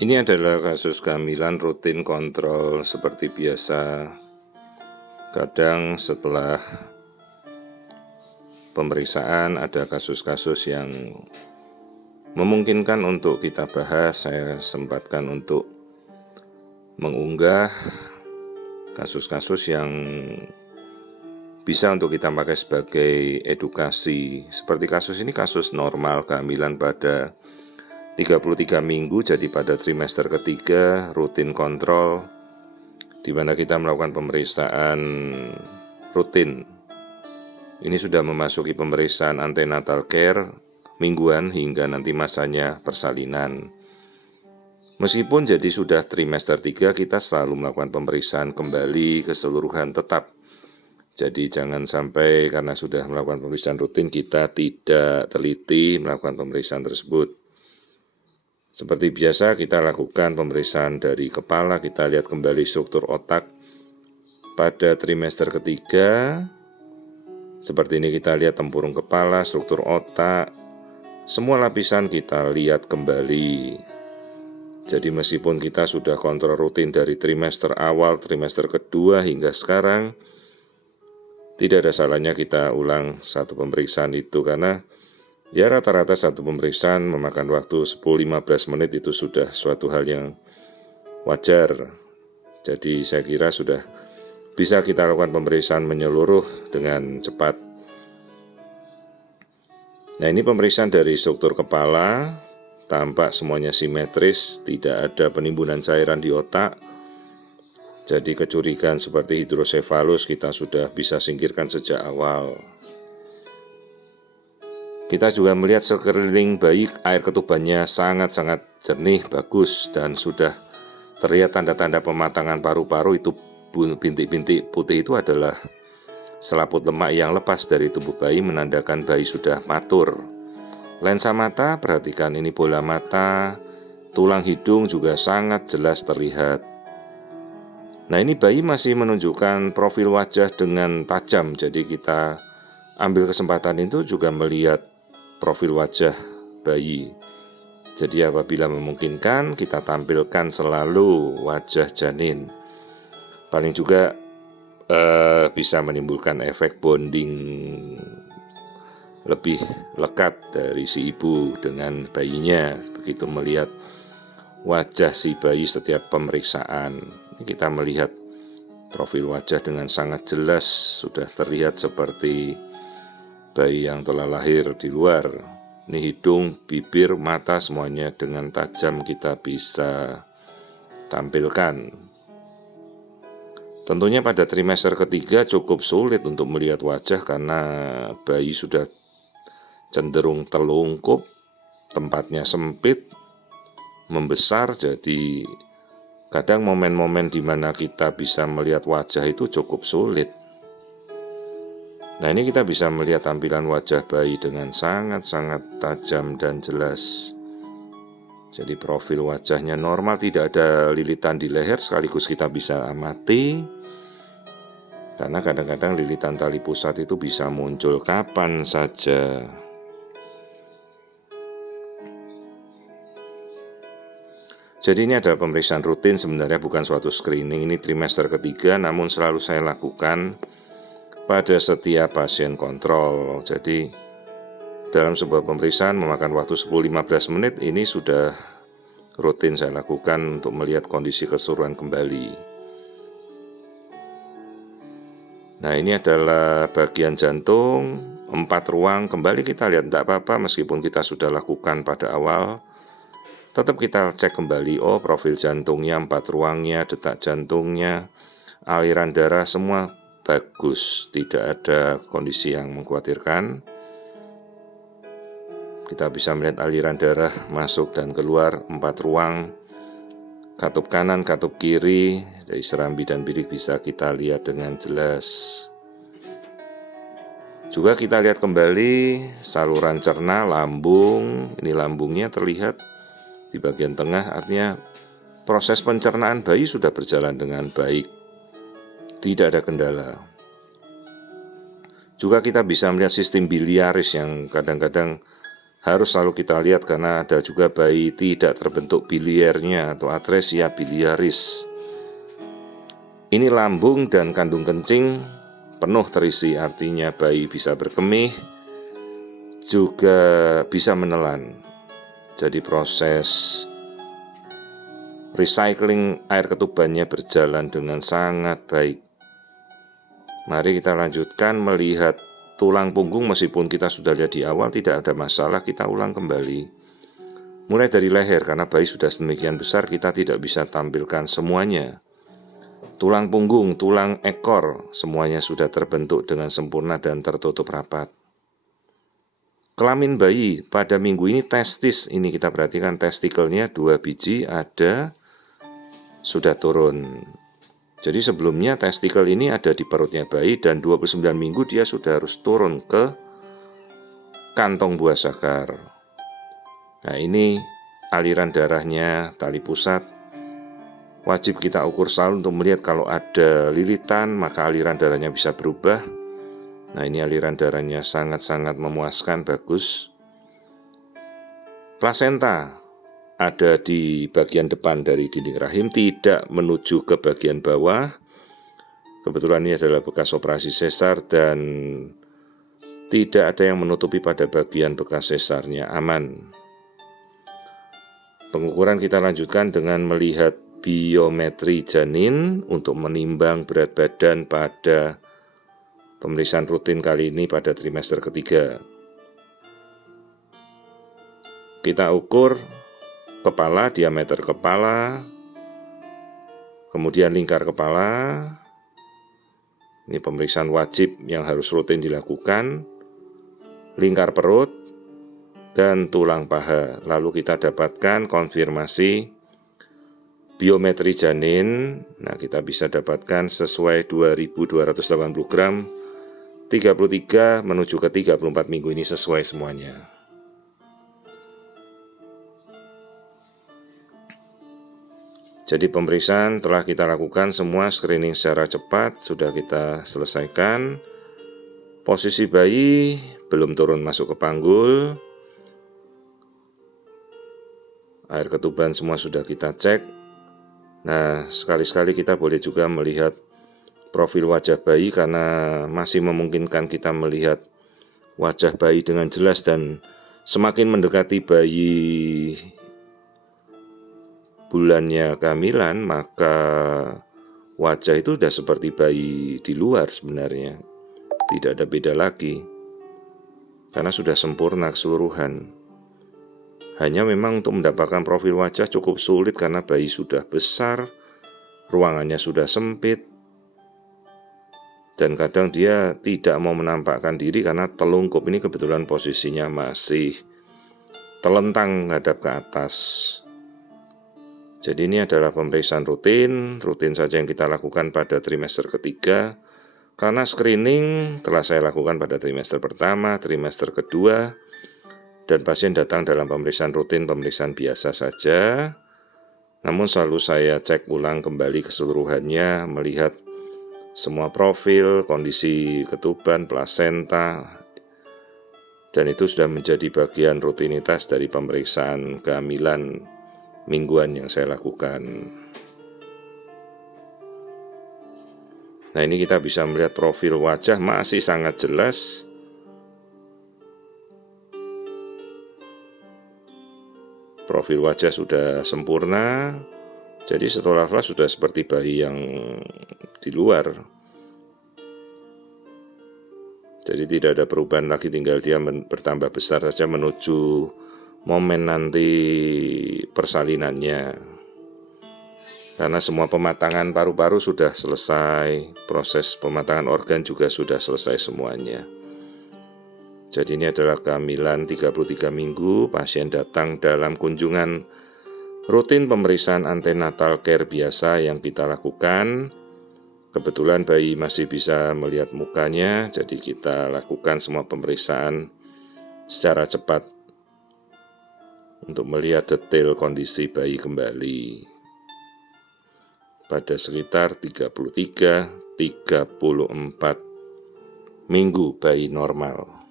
Ini adalah kasus kehamilan rutin kontrol seperti biasa. Kadang setelah pemeriksaan ada kasus-kasus yang memungkinkan untuk kita bahas. Saya sempatkan untuk mengunggah kasus-kasus yang bisa untuk kita pakai sebagai edukasi. Seperti kasus ini kasus normal kehamilan pada 33 minggu, jadi pada trimester ketiga rutin kontrol, di mana kita melakukan pemeriksaan rutin. Ini sudah memasuki pemeriksaan antenatal care mingguan hingga nanti masanya persalinan. Meskipun jadi sudah trimester 3, kita selalu melakukan pemeriksaan kembali keseluruhan tetap. Jadi jangan sampai karena sudah melakukan pemeriksaan rutin kita tidak teliti melakukan pemeriksaan tersebut. Seperti biasa kita lakukan pemeriksaan dari kepala, kita lihat kembali struktur otak pada trimester ketiga. Seperti ini kita lihat tempurung kepala, struktur otak, semua lapisan kita lihat kembali. Jadi meskipun kita sudah kontrol rutin dari trimester awal, trimester kedua hingga sekarang, tidak ada salahnya kita ulang satu pemeriksaan itu, karena ya rata-rata satu pemeriksaan memakan waktu 10-15 menit, itu sudah suatu hal yang wajar. Jadi saya kira sudah bisa kita lakukan pemeriksaan menyeluruh dengan cepat. Nah, ini pemeriksaan dari struktur kepala, tampak semuanya simetris, tidak ada penimbunan cairan di otak. Jadi kecurigaan seperti hidrosefalus kita sudah bisa singkirkan sejak awal. Kita juga melihat sekeliling bayi air ketubannya sangat-sangat jernih, bagus, dan sudah terlihat tanda-tanda pematangan paru-paru. Itu bintik-bintik putih itu adalah selaput lemak yang lepas dari tubuh bayi, menandakan bayi sudah matur. Lensa mata, perhatikan ini bola mata, tulang hidung juga sangat jelas terlihat. Nah, ini bayi masih menunjukkan profil wajah dengan tajam, jadi kita ambil kesempatan itu juga melihat profil wajah bayi. Jadi apabila memungkinkan kita tampilkan selalu wajah janin. Paling juga bisa menimbulkan efek bonding lebih lekat dari si ibu dengan bayinya. Begitu melihat wajah si bayi setiap pemeriksaan, kita melihat profil wajah dengan sangat jelas, sudah terlihat seperti bayi yang telah lahir di luar. Ini hidung, bibir, mata semuanya dengan tajam kita bisa tampilkan. Tentunya pada trimester ketiga cukup sulit untuk melihat wajah karena bayi sudah cenderung telungkup, tempatnya sempit, membesar, jadi kadang momen-momen di mana kita bisa melihat wajah itu cukup sulit. Nah, ini kita bisa melihat tampilan wajah bayi dengan sangat-sangat tajam dan jelas. Jadi profil wajahnya normal, tidak ada lilitan di leher, sekaligus kita bisa amati. Karena kadang-kadang lilitan tali pusat itu bisa muncul kapan saja. Jadi ini adalah pemeriksaan rutin, sebenarnya bukan suatu screening. Ini trimester ketiga, namun selalu saya lakukan pada setiap pasien kontrol. Jadi dalam sebuah pemeriksaan memakan waktu 10-15 menit, ini sudah rutin saya lakukan untuk melihat kondisi keseluruhan kembali. Nah, ini adalah bagian jantung, 4 ruang, kembali kita lihat, tidak apa-apa meskipun kita sudah lakukan pada awal. Tetap kita cek kembali, profil jantungnya, 4 ruangnya, detak jantungnya, aliran darah semua bagus, tidak ada kondisi yang mengkhawatirkan. Kita bisa melihat aliran darah masuk dan keluar 4 ruang, katup kanan, katup kiri, dari serambi dan bilik bisa kita lihat dengan jelas. Juga kita lihat kembali saluran cerna, lambung, ini lambungnya terlihat di bagian tengah, artinya proses pencernaan bayi sudah berjalan dengan baik, tidak ada kendala. Juga kita bisa melihat sistem biliaris yang kadang-kadang harus selalu kita lihat karena ada juga bayi tidak terbentuk biliernya atau atresia biliaris. Ini lambung dan kandung kencing penuh terisi, artinya bayi bisa berkemih, juga bisa menelan. Jadi proses recycling air ketubannya berjalan dengan sangat baik. Mari kita lanjutkan melihat tulang punggung. Meskipun kita sudah lihat di awal tidak ada masalah, kita ulang kembali. Mulai dari leher, karena bayi sudah sedemikian besar kita tidak bisa tampilkan semuanya. Tulang punggung, tulang ekor, semuanya sudah terbentuk dengan sempurna dan tertutup rapat. Kelamin bayi pada minggu ini, testis, ini kita perhatikan testikelnya 2 biji ada, sudah turun. Jadi sebelumnya testikel ini ada di perutnya bayi dan 29 minggu dia sudah harus turun ke kantong buah sakar. Nah ini aliran darahnya, tali pusat. Wajib kita ukur selalu untuk melihat kalau ada lilitan maka aliran darahnya bisa berubah. Nah ini aliran darahnya sangat-sangat memuaskan, bagus. Plasenta ada di bagian depan dari dinding rahim, tidak menuju ke bagian bawah. Kebetulan ini adalah bekas operasi sesar dan tidak ada yang menutupi pada bagian bekas sesarnya, aman. Pengukuran kita lanjutkan dengan melihat biometri janin untuk menimbang berat badan pada pemeriksaan rutin kali ini pada trimester ketiga. Kita ukur kepala, diameter kepala, kemudian lingkar kepala. Ini pemeriksaan wajib yang harus rutin dilakukan. Lingkar perut dan tulang paha. Lalu kita dapatkan konfirmasi biometri janin. Nah, kita bisa dapatkan sesuai 2280 gram, 33 menuju ke 34 minggu ini sesuai semuanya. Jadi pemeriksaan telah kita lakukan semua, screening secara cepat sudah kita selesaikan. Posisi bayi belum turun masuk ke panggul. Air ketuban semua sudah kita cek. Nah, sekali-sekali kita boleh juga melihat profil wajah bayi karena masih memungkinkan kita melihat wajah bayi dengan jelas, dan semakin mendekati bayi bulannya kehamilan maka wajah itu sudah seperti bayi di luar sebenarnya. Tidak ada beda lagi karena sudah sempurna keseluruhan. Hanya memang untuk mendapatkan profil wajah cukup sulit karena bayi sudah besar, ruangannya sudah sempit, dan kadang dia tidak mau menampakkan diri karena telungkup. Ini kebetulan posisinya masih telentang menghadap ke atas. Jadi ini adalah pemeriksaan rutin saja yang kita lakukan pada trimester ketiga. Karena screening telah saya lakukan pada trimester pertama, trimester kedua, dan pasien datang dalam pemeriksaan rutin, pemeriksaan biasa saja. Namun selalu saya cek ulang kembali keseluruhannya, melihat semua profil, kondisi ketuban, plasenta, dan itu sudah menjadi bagian rutinitas dari pemeriksaan kehamilan mingguan yang saya lakukan. Nah ini kita bisa melihat profil wajah masih sangat jelas. Profil wajah sudah sempurna. Jadi setelah flash sudah seperti bayi yang di luar. Jadi tidak ada perubahan lagi, tinggal dia bertambah besar saja menuju momen nanti persalinannya. Karena semua pematangan paru-paru sudah selesai, proses pematangan organ juga sudah selesai semuanya. Jadi ini adalah kehamilan 33 minggu, pasien datang dalam kunjungan rutin pemeriksaan antenatal care biasa yang kita lakukan. Kebetulan bayi masih bisa melihat mukanya, jadi kita lakukan semua pemeriksaan secara cepat untuk melihat detail kondisi bayi kembali pada sekitar 33-34 minggu bayi normal.